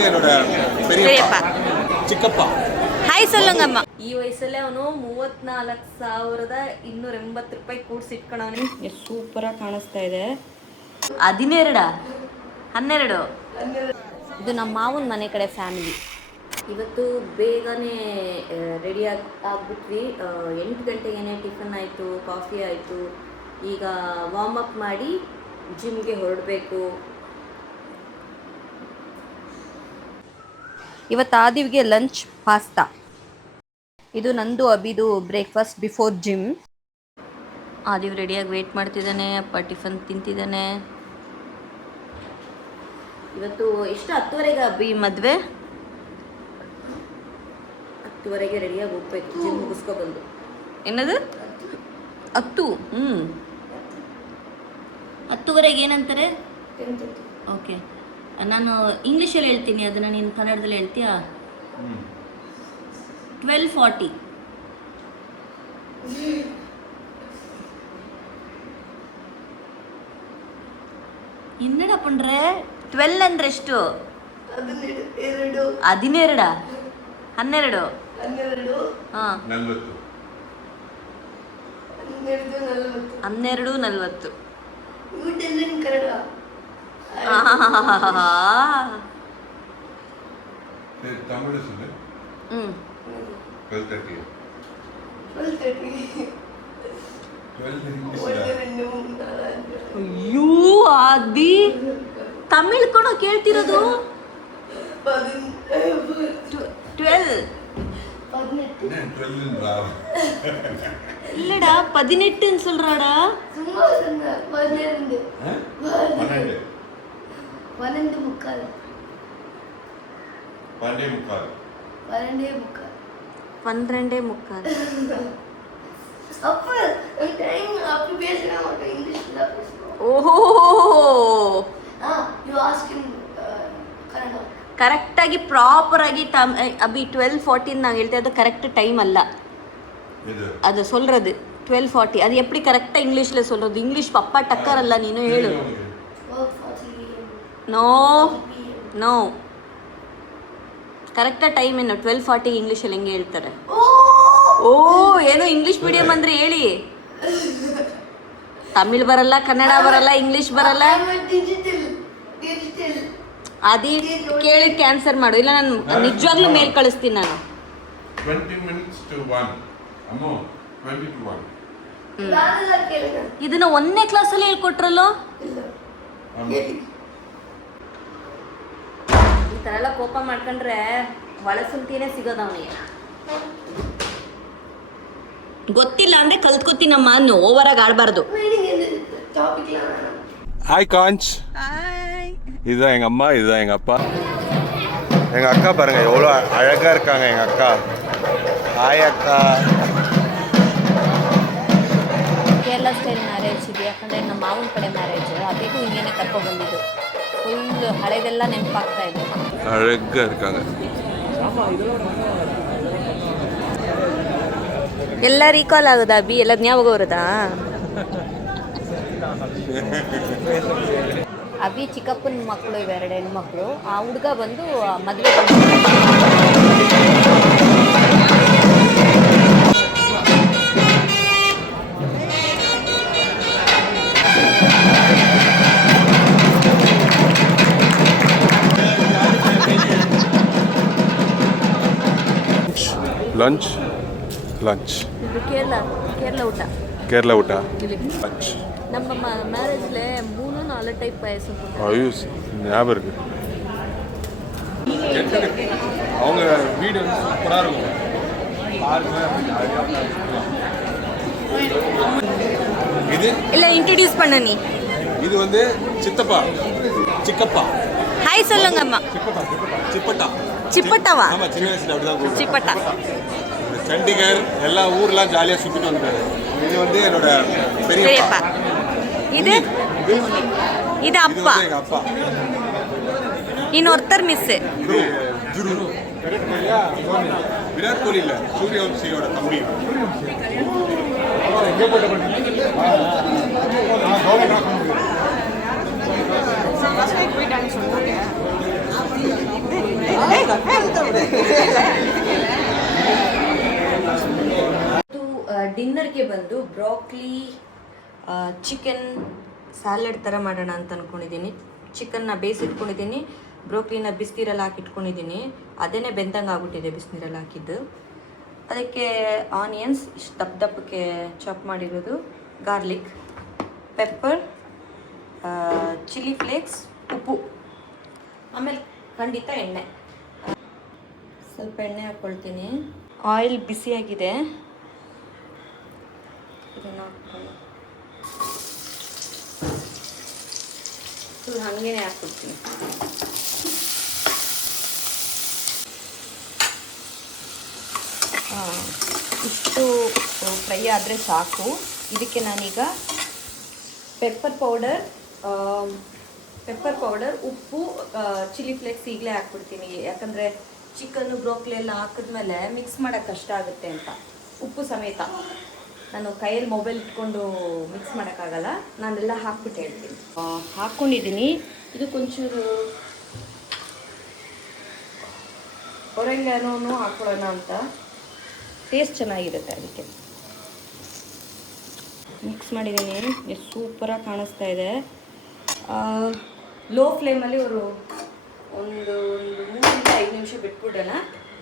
வந்து என்னோட பெரியப்பா ಚಿಕ್ಕಪ್ಪ. ಹಾಯ್ ಸಲ್ಲಂಗಮ್ಮ. ಈ ವಯಸ್ಸಲ್ಲೇ ಅವನು 34,280 ರೂಪಾಯಿ ಕೂಡ್ಸಿಟ್ಕೊಳವನಿ. ಎಷ್ಟು ಸೂಪರಾಗಿ ಕಾಣಿಸ್ತಾ ಇದೆ. 12 ಇದು ನಮ್ಮ ಮಾವನ ಮನೆ ಕಡೆ ಫ್ಯಾಮಿಲಿ. ಇವತ್ತು ಬೇಗನೆ ರೆಡಿ ಆಗ್ಬಿಟ್ವಿ. 8 ಗಂಟೆಗೇ ಟಿಫನ್ ಆಯಿತು, ಕಾಫಿ ಆಯಿತು. ಈಗ ವಾರ್ಮ್ ಅಪ್ ಮಾಡಿ ಜಿಮ್ಗೆ ಹೊರಡಬೇಕು. ಇವತ್ತು ಆದಿವ್ಗೆ ಲಂಚ್ ಪಾಸ್ತಾ. ಇದು ನಂದು ಅಬಿದು ಬ್ರೇಕ್ಫಾಸ್ಟ್ ಬಿಫೋರ್ ಜಿಮ್. ಆದಿವ್ ರೆಡಿಯಾಗಿ ವೆಯ್ಟ್ ಮಾಡ್ತಿದ್ದಾನೆ. ಅಪ್ಪ ಟಿಫನ್ ತಿಂತಿದ್ದಾನೆ. ಇವತ್ತು ಎಷ್ಟು 10:30ಗೆ ಅಬ್ಬಿ ಮದುವೆ. 10:30ಗೆ ರೆಡಿಯಾಗಿ ಹೋಗ್ಬೇಕು ಜಿಮ್ ಮುಗಿಸ್ಕೊಬಂದು. ಏನದು 10? 10:30ಗೆ ಏನಂತಾರೆ? ಓಕೆ, ನಾನು ಇಂಗ್ಲೀಷಲ್ಲಿ ಹೇಳ್ತೀನಿ, ಅದನ್ನು ನೀನು ಕನ್ನಡದಲ್ಲಿ ಹೇಳ್ತೀಯಾ? 12:40. ಇನ್ನಡ ಪಂಡ್ರೆ 12 ಅಂದ್ರೆ ಎಷ್ಟು? 12. 12? 12:40. ಅಯ್ಯೋ ಆದಿ, ತಮಿಳ್ ಕಣೋ ಕೇಳ್ತಿರೋದು. 12 இல்லடா 18 சொல்றாடா. சும்மா சொன்னா 12. 12. 12:45. 12:45. அப்ப டைம் அப்படி பேசற மாட்டேன், இங்கிலீஷ்ல பேசணும். ஓஹோ யூ ஆஸ்கிங் ಕನ್ನಡ ಕರೆಕ್ಟಾಗಿ ಪ್ರಾಪರಾಗಿ ಅಭಿ 12:40 நான் ಹೇಳ್ತಾ ಇದ್ದು ಕರೆಕ್ಟ್ ಟೈಮ್ ಅಲ್ಲ ಅದು சொல்றது. 12:40 அது எப்படி கரெக்டா இங்கிலீஷ்ல சொல்றது? இங்கிலீஷ் பப்பா டக்கர் ಅಲ್ಲ, ನೀನು ಹೇಳು. ನೋ ನೋ, ಕರೆಕ್ಟಾ ಟೈಮ್ ಏನು? 12:40 ಇಂಗ್ಲೀಷಲ್ಲಿ ಹೆಂಗೆ ಹೇಳ್ತಾರೆ? ಓ ಏನೋ ಇಂಗ್ಲೀಷ್ ಮೀಡಿಯಂ ಅಂದ್ರೆ ಹೇಳಿ. ತಮಿಳ್ ಬರಲ್ಲ, ಕನ್ನಡ ಬರಲ್ಲ, ಇಂಗ್ಲೀಷ್ ಬರಲ್ಲ. ಅದಿ ಕೇಳಿ ಕ್ಯಾನ್ಸರ್ ಮಾಡು, ಇಲ್ಲ ನಾನು ನಿಜವಾಗ್ಲೂ ಮೇಲ್ ಕಳಿಸ್ತೀನಿ. ನಾನು 20 minutes to 1. ಅಮ್ಮೋ 20 to 1. ಇದನ್ನ 1ನೇ ಕ್ಲಾಸಲ್ಲಿ ಹೇಳ್ಕೊಟ್ರಲ್ಲೋ. ಈ ಥರ ಎಲ್ಲ ಕೋಪ ಮಾಡ್ಕೊಂಡ್ರೆ ಒಳಸುಂತಿನೇ ಸಿಗೋದು ಅವನಿಗೆ. ಗೊತ್ತಿಲ್ಲ ಅಂದ್ರೆ ಕಲ್ತ್ಕೊತೀನಮ್ಮ, ಓವರಾಗಿ ಆಡಬಾರ್ದು. Hi conch. இதுதான் எங்கள் அம்மா, இதுதான் எங்கள் அப்பா. எங்கள் அக்கா பாருங்கள் எவ்வளோ அழகாக இருக்காங்க எங்கள் அக்கா. ஹாய் ಅಕ್ಕಾ. ಕೇರಳ ಸ್ಟೈಲ್ ಮ್ಯಾರೇಜ್ ಇದೆ, ಯಾಕಂದರೆ ನಮ್ಮ ಮಾವನ ಕಡೆ ಮ್ಯಾರೇಜ್. ಅದಿಗೂ ಹಿಂಗೇನೆ ಕರ್ಕೊಂಡ್ಬಂದಿದ್ದು. ಫುಲ್ ಹಳೆದೆಲ್ಲ ನೆನಪಾಗ್ತಾ ಇದೆ. அழகாக இருக்காங்க. ಎಲ್ಲ ರೀಕಾಲ್ ಆಗೋದಾ ಅಭಿ? ಎಲ್ಲ ಜ್ಞಾಪಕ ಬರುತ್ತಾ? ಅಭಿ ಚಿಕ್ಕಪ್ಪನ ಮಕ್ಕಳು ಇವೆ, 2 ಹೆಣ್ಮಕ್ಳು. ಆ ಹುಡುಗ ಬಂದು ಮದುವೆ ಲಂಚ್ ಲಂಚ್ ಇದು ಕೇರಳ ಊಟ. கேரளா ஊட்டா லஞ்ச். நம்ம மேரேஜ்ல 3-4 டைப் பாயசம் போட்டாங்க. ஐயோ ஞாபகம் இருக்கு. அவங்க வீடு சூப்பராக இருக்கும். இது இல்ல இன்ட்ரோ듀ce பண்ண நீ. இது வந்து சித்தப்பா சிக்கப்பா. ஹாய் சொல்லுங்க அம்மா. சிப்பட்டா சிப்பட்டாவா? ஆமா, சின்ன வயசுல அப்படிதான் கூப்பிடுவோம். சிப்பட்டா. சண்டிகர் எல்லா ஊர்லாம் ஜாலியாக சுற்றிட்டு வந்தாரு. இது வந்து என்னோட பெரியப்பா. இது இது அப்பா. எங்கள் அப்பா. இன்னொருத்தர் மிஸ். விராட் கோலி இல்லை, சூரியவம்சியோட தம்பி. ಮಾಡಿರೋದು ಬ್ರೋಕ್ಲಿ ಚಿಕನ್ ಸ್ಯಾಲಡ್ ಥರ ಮಾಡೋಣ ಅಂತ ಅಂದ್ಕೊಂಡಿದ್ದೀನಿ. ಚಿಕನ್ನ ಬೇಯಿಸಿಟ್ಕೊಂಡಿದ್ದೀನಿ, ಬ್ರೋಕ್ಲಿನ ಬಿಸಿನೀರಲ್ಲಿ ಹಾಕಿಟ್ಕೊಂಡಿದ್ದೀನಿ. ಅದೇನೇ ಬೆಂದಂಗೆ ಆಗ್ಬಿಟ್ಟಿದೆ ಬಿಸಿನೀರಲ್ಲಿ ಹಾಕಿದ್ದು. ಅದಕ್ಕೆ ಆನಿಯನ್ಸ್ ಇಷ್ಟು ದಪ್ಪ ದಪ್ಪಕ್ಕೆ ಚಾಪ್ ಮಾಡಿರೋದು, ಗಾರ್ಲಿಕ್, ಪೆಪ್ಪರ್, ಚಿಲ್ಲಿ ಫ್ಲೇಕ್ಸ್, ಉಪ್ಪು, ಆಮೇಲೆ ಖಂಡಿತ ಎಣ್ಣೆ. ಸ್ವಲ್ಪ ಎಣ್ಣೆ ಹಾಕ್ಕೊಳ್ತೀನಿ. ಆಯಿಲ್ ಬಿಸಿಯಾಗಿದೆ, ಇದನ್ನು ಹಾಕ್ಕೊಂಡು ಹಾಗೇ ಹಾಕ್ಬಿಡ್ತೀನಿ. ಇಷ್ಟು ಫ್ರೈ ಆದರೆ ಸಾಕು. ಇದಕ್ಕೆ ನಾನೀಗ ಪೆಪ್ಪರ್ ಪೌಡರ್, ಉಪ್ಪು, ಚಿಲ್ಲಿ ಫ್ಲೇಕ್ಸ್ ಈಗಲೇ ಹಾಕ್ಬಿಡ್ತೀನಿ. ಯಾಕಂದರೆ ಚಿಕನ್ನು ಬ್ರೋಕ್ಲಿ ಎಲ್ಲ ಹಾಕಿದ್ಮೇಲೆ ಮಿಕ್ಸ್ ಮಾಡೋಕ್ಕೆ ಕಷ್ಟ ಆಗುತ್ತೆ ಅಂತ. ಉಪ್ಪು ಸಮೇತ ನಾನು ಕೈಯಲ್ಲಿ ಮೊಬೈಲ್ ಇಟ್ಕೊಂಡು ಮಿಕ್ಸ್ ಮಾಡೋಕ್ಕಾಗಲ್ಲ, ನಾನೆಲ್ಲ ಹಾಕ್ಬಿಟ್ಟು ಹೇಳ್ತೀನಿ. ಹಾಕ್ಕೊಂಡಿದ್ದೀನಿ. ಇದಕ್ಕೊಂಚೂರು ಒರೆಂಗಾನೂ ಹಾಕ್ಕೊಳ್ಳೋಣ ಅಂತ, ಟೇಸ್ಟ್ ಚೆನ್ನಾಗಿರುತ್ತೆ. ಅದಕ್ಕೆ ಮಿಕ್ಸ್ ಮಾಡಿದ್ದೀನಿ. ಎಷ್ಟು ಸೂಪರಾಗಿ ಕಾಣಿಸ್ತಾ ಇದೆ. ಲೋ ಫ್ಲೇಮಲ್ಲಿ ಒಂದು 3-5 ನಿಮಿಷ ಬಿಟ್ಬಿಡೋಣ,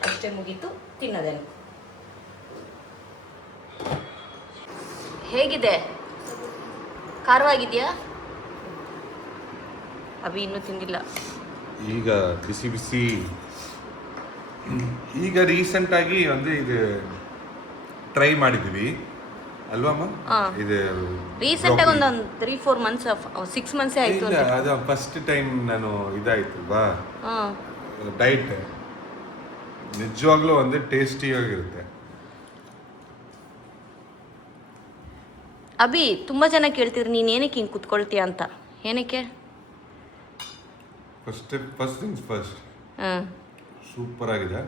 ಅಷ್ಟೇ, ಮುಗೀತು. ತಿನ್ನೋದೇನು. ಹೇಗಿದೆ? ಖಾರವಾಗಿದೆಯಾ? ಅಭಿ ಇನ್ನೂ ತಿಂದಿಲ್ಲ. ಈಗ ಬಿಸಿ ಬಿಸಿ. ಈಗ ರೀಸೆಂಟಾಗಿ ಒಂದು ಇದು ಟ್ರೈ ಮಾಡಿದ್ವಿ ಅಲ್ವಮ್ಮ? ಇದು ರೀಸೆಂಟಾಗಿ ಒಂದು 3-4 ಮಂತ್ಸ್ 6 ಮಂತ್ಸೇ ಆಯಿತು. ಅದು ಫಸ್ಟ್ ಟೈಮ್ ನಾನು ಇದಾಯ್ತು ಬಾ ಡೈಟ್. ನಿಜವಾಗ್ಲೂ ಒಂದು ಟೇಸ್ಟಿಯಾಗಿರುತ್ತೆ. ಅಭಿ ತುಂಬ ಜನ ಕೇಳ್ತಿದ್ರು ನೀನು ಏನಕ್ಕೆ ಹಿಂಗೆ ಕುತ್ಕೊಳ್ತೀಯ ಅಂತ. ಏನಕ್ಕೆ? ಫಸ್ಟ್ ಥಿಂಗ್ಸ್ ಫಸ್ಟ್, ಸೂಪರ್ ಆಗಿದೆ.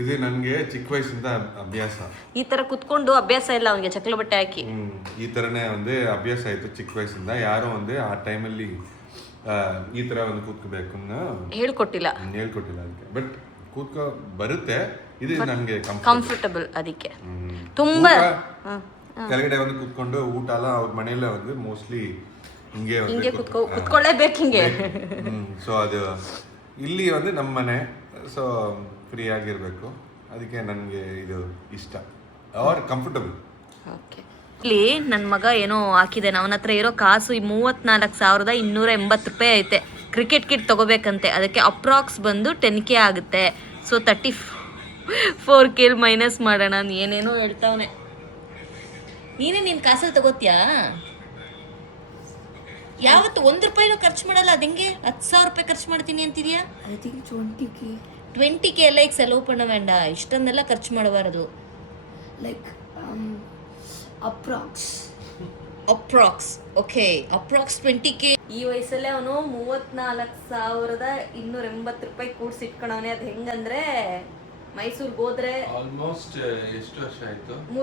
ಇದು ನನಗೆ ಚಿಕ್ಕ ವಯಸ್ಸಿಂದ ಅಭ್ಯಾಸ. ಈ ಥರ ಕುತ್ಕೊಂಡು ಅಭ್ಯಾಸ ಇಲ್ಲ ಅವನಿಗೆ, ಚಕ್ಲ ಬಟ್ಟೆ ಹಾಕಿ. ಈ ಥರನೇ ಒಂದು ಅಭ್ಯಾಸ ಆಯಿತು ಚಿಕ್ಕ ವಯಸ್ಸಿಂದ. ಯಾರೋ ಒಂದು ಆ ಟೈಮಲ್ಲಿ ಈ ಥರ ಒಂದು ಕೂತ್ಕೋಬೇಕು ಹೇಳ್ಕೊಟ್ಟಿಲ್ಲ ಅದಕ್ಕೆ. ಬಟ್ ಕೂತ್ಕೋ ಬರುತ್ತೆ. ಇದು ನನಗೆ ಕಂಫರ್ಟಬಲ್. ಅದಕ್ಕೆ ತುಂಬ ಕೆಳಗಡೆ ಒಂದು ಕೂತ್ಕೊಂಡು ಊಟ ಎಲ್ಲ ಅವ್ರ ಮನೆಯಲ್ಲೇ ಒಂದು ಮೋಸ್ಟ್ಲಿ ಹಿಂಗೆ ಕುತ್ಕೊಳ್ಳೇಬೇಕು ಹಿಂಗೆ. ಸೊ ಅದು ಇಲ್ಲಿ ಒಂದು ನಮ್ಮ ಮನೆ, ಸೊ ಫ್ರೀ ಆಗಿರಬೇಕು. ಅದಕ್ಕೆ ನನಗೆ ಇದು ಇಷ್ಟ, ಆರ್ ಕಂಫರ್ಟಬಲ್. ಓಕೆ. ಇಲ್ಲಿ ನನ್ನ ಮಗ ಏನೋ ಹಾಕಿದ್ದಾನೆ. ಅವನ ಹತ್ರ ಇರೋ ಕಾಸು 34,280 ರೂಪಾಯಿ ಐತೆ. ಕ್ರಿಕೆಟ್ ಕಿಟ್ ತೊಗೋಬೇಕಂತೆ. ಅದಕ್ಕೆ ಅಪ್ರಾಕ್ಸ್ ಬಂದು 10K ಆಗುತ್ತೆ. ಸೊ 34K ಮೈನಸ್ ಮಾಡೋಣ. ಏನೇನೋ ಹೇಳ್ತಾವನೆ. ನೀನೇ ನಿನ್ನ ಕಾಸಲ್ಲಿ ತಗೋತೀಯಾ? ಯಾವತ್ತು 1 ರೂಪಾಯಿನೂ ಖರ್ಚು ಮಾಡಲ್ಲ. ಅದಂಗೆ 10,000 ರೂಪಾಯಿ ಖರ್ಚು ಮಾಡ್ತೀನಿ ಅಂತಿದ್ಯಾ? I think 20K. 20K ಎಲ್ಲ ಈಗ ಸೆಲವು ಪಣ್ಣ ಬೇಡ, ಇಷ್ಟನ್ನೆಲ್ಲ ಖರ್ಚು ಮಾಡಬಾರದು. Like approx. Okay, approx 20K. ಈ ವಯಸ್ಸಲ್ಲೇ ಅವನು 34,280 ರೂಪಾಯಿ ಕೂಡ್ಸಿಟ್ಕೊಳವನೆ. ಅದು ಹೆಂಗಂದ್ರೆ ಮೈಸೂರಿಗೆ ಹೋದ್ರೆ ಆಲ್ಮೋಸ್ಟ್ ಎಷ್ಟು ವರ್ಷ ಆಯ್ತು? 3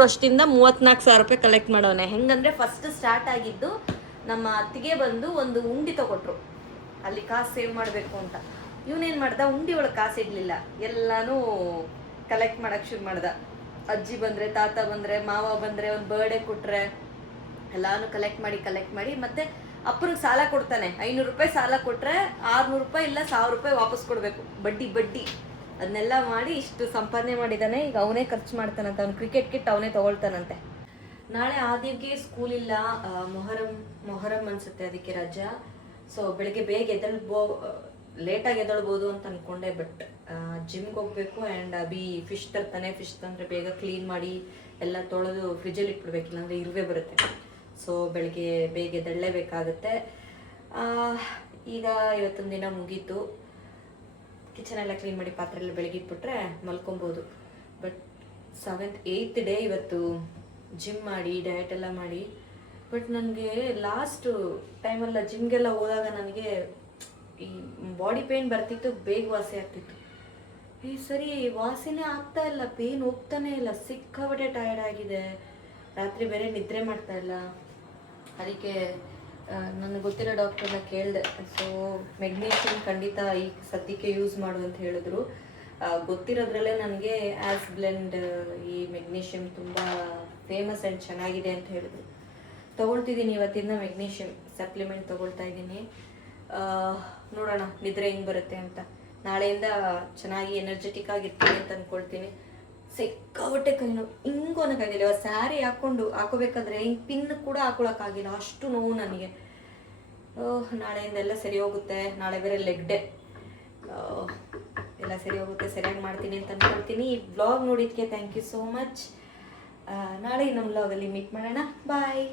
ವರ್ಷದಿಂದ 34,000 ರೂಪಾಯಿ ಕಲೆಕ್ಟ್ ಮಾಡವನೆ. ಹೆಂಗಂದ್ರೆ ಫಸ್ಟ್ ಸ್ಟಾರ್ಟ್ ಆಗಿದ್ದು ನಮ್ಮ ಅತ್ತಿಗೆ ಬಂದು ಒಂದು ಉಂಡಿ ತಗೊಟ್ರು, ಅಲ್ಲಿ ಕಾಸು ಸೇವ್ ಮಾಡಬೇಕು ಅಂತ. ಇವನೇನು ಮಾಡ್ದ, ಉಂಡಿ ಒಳಗೆ ಕಾಸು ಇಡಲಿಲ್ಲ, ಎಲ್ಲಾನು ಕಲೆಕ್ಟ್ ಮಾಡಕ್ಕೆ ಶುರು ಮಾಡ್ದ. ಅಜ್ಜಿ ಬಂದರೆ, ತಾತ ಬಂದರೆ, ಮಾವ ಬಂದರೆ, ಒಂದು ಬರ್ಡೇ ಕೊಟ್ಟರೆ ಎಲ್ಲಾನು ಕಲೆಕ್ಟ್ ಮಾಡಿ ಮತ್ತೆ ಅಪ್ಪನಿಗೆ ಸಾಲ ಕೊಡ್ತಾನೆ. 500 ರೂಪಾಯಿ ಸಾಲ ಕೊಟ್ಟರೆ 600 ರೂಪಾಯಿ ಇಲ್ಲ 1,000 ರೂಪಾಯಿ ವಾಪಸ್ ಕೊಡಬೇಕು, ಬಡ್ಡಿ. ಅದನ್ನೆಲ್ಲ ಮಾಡಿ ಇಷ್ಟು ಸಂಪಾದನೆ ಮಾಡಿದ್ದಾನೆ. ಈಗ ಅವನೇ ಖರ್ಚು ಮಾಡ್ತಾನಂತೆ. ಅವ್ನು ಕ್ರಿಕೆಟ್ ಕಿಟ್ ಅವನೇ ತೊಗೊಳ್ತಾನಂತೆ. ನಾಳೆ ಆದಿಗೆ ಸ್ಕೂಲ್ ಇಲ್ಲ, ಮೊಹರಂ ಅನ್ಸುತ್ತೆ, ಅದಕ್ಕೆ ರಜಾ. ಸೊ ಬೆಳಿಗ್ಗೆ ಬೇಗ ಲೇಟಾಗಿ ಎದ್ದೇಳ್ಬೋದು ಅಂತ ಅಂದ್ಕೊಂಡೆ. ಬಟ್ ಜಿಮ್ಗೆ ಹೋಗ್ಬೇಕು. ಆ್ಯಂಡ್ ಅಭಿ ಫಿಶ್ ತರ್ತಾನೆ. ಫಿಶ್ ತಂದರೆ ಬೇಗ ಕ್ಲೀನ್ ಮಾಡಿ ಎಲ್ಲ ತೊಳೆದು ಫ್ರಿಜ್ಜಲ್ಲಿ ಇಟ್ಬಿಡ್ಬೇಕು, ಇಲ್ಲಾಂದರೆ ಇರುವೆ ಬರುತ್ತೆ. ಸೊ ಬೆಳಿಗ್ಗೆ ಬೇಗ ಎದ್ದೇಳಲೇಬೇಕಾಗುತ್ತೆ. ಈಗ ಇವತ್ತೊಂದು ದಿನ ಮುಗೀತು. ಕಿಚನ್ ಎಲ್ಲ ಕ್ಲೀನ್ ಮಾಡಿ ಪಾತ್ರೆ ಎಲ್ಲ ಬೆಳಗ್ಗೆ ಇಟ್ಬಿಟ್ರೆ ಮಲ್ಕೊಬೋದು. ಬಟ್ 7th 8th ಡೇ ಇವತ್ತು ಜಿಮ್ ಮಾಡಿ ಡಯಟ್ ಎಲ್ಲ ಮಾಡಿ. ಬಟ್ ನನಗೆ ಲಾಸ್ಟ್ ಟೈಮೆಲ್ಲ ಜಿಮ್ಗೆಲ್ಲ ಹೋದಾಗ ನನಗೆ ಈ ಬಾಡಿ ಪೇಯ್ನ್ ಬರ್ತಿತ್ತು, ಬೇಗ ವಾಸಿ ಆಗ್ತಿತ್ತು. ಈ ಸರಿ ವಾಸಿನೇ ಆಗ್ತಾ ಇಲ್ಲ, ಪೇಯ್ನ್ ಹೋಗ್ತಾನೆ ಇಲ್ಲ, ಸಿಕ್ಕಾಪಟ್ಟೆ ಟಯರ್ಡ್ ಆಗಿದೆ. ರಾತ್ರಿ ಬೇರೆ ನಿದ್ರೆ ಮಾಡ್ತಾ ಇಲ್ಲ. ಅದಕ್ಕೆ ನನಗೆ ಗೊತ್ತಿರೋ ಡಾಕ್ಟರ್ನ ಕೇಳಿದೆ. ಸೊ ಮೆಗ್ನೀಷಿಯಮ್ ಖಂಡಿತ ಈ ಸದ್ಯಕ್ಕೆ ಯೂಸ್ ಮಾಡು ಅಂತ ಹೇಳಿದ್ರು. ಗೊತ್ತಿರೋದ್ರಲ್ಲೇ ನನಗೆ ಆ್ಯಸ್ ಬ್ಲೆಂಡ್ ಈ ಮೆಗ್ನೀಷಿಯಮ್ ತುಂಬ ಫೇಮಸ್ ಆ್ಯಂಡ್ ಚೆನ್ನಾಗಿದೆ ಅಂತ ಹೇಳಿದ್ರು. ತೊಗೊಳ್ತಿದ್ದೀನಿ ಇವತ್ತಿಂದ ಮೆಗ್ನೀಷಿಯಮ್ ಸಪ್ಲಿಮೆಂಟ್ ತೊಗೊಳ್ತಾ ಇದ್ದೀನಿ. ನೋಡೋಣ ನಿದ್ರೆ ಹೆಂಗೆ ಬರುತ್ತೆ ಅಂತ. ನಾಳೆಯಿಂದ ಚೆನ್ನಾಗಿ ಎನರ್ಜೆಟಿಕ್ ಆಗಿರ್ತೀನಿ ಅಂತ ಅಂದ್ಕೊಳ್ತೀನಿ. ಸಿಕ್ಕಾಬಟ್ಟೆ ಕೈ ನೋವು, ಹಿಂಗೂ ಅನ್ನೋಕ್ಕಾಗಿಲ್ಲ. ಸ್ಯಾರಿ ಹಾಕೋಬೇಕಾದ್ರೆ ಹಿಂಗೆ ಪಿನ್ ಕೂಡ ಹಾಕೊಳಕ್ಕಾಗಿಲ್ಲ, ಅಷ್ಟು ನೋವು ನನಗೆ. ನಾಳೆಯಿಂದ ಎಲ್ಲ ಸರಿ ಹೋಗುತ್ತೆ. ನಾಳೆ ಬೇರೆ ಲೆಗ್ ಡೇ, ಎಲ್ಲ ಸರಿ ಹೋಗುತ್ತೆ, ಸರಿಯಾಗಿ ಮಾಡ್ತೀನಿ ಅಂತ ಅಂದ್ಕೊಳ್ತೀನಿ. ಈ ಬ್ಲಾಗ್ ನೋಡಿದ್ದಕ್ಕೆ ಥ್ಯಾಂಕ್ ಯು ಸೋ ಮಚ್. ನಾಳೆ ಇನ್ನೊಂದು ಬ್ಲಾಗಲ್ಲಿ ಮೀಟ್ ಮಾಡೋಣ. ಬಾಯ್.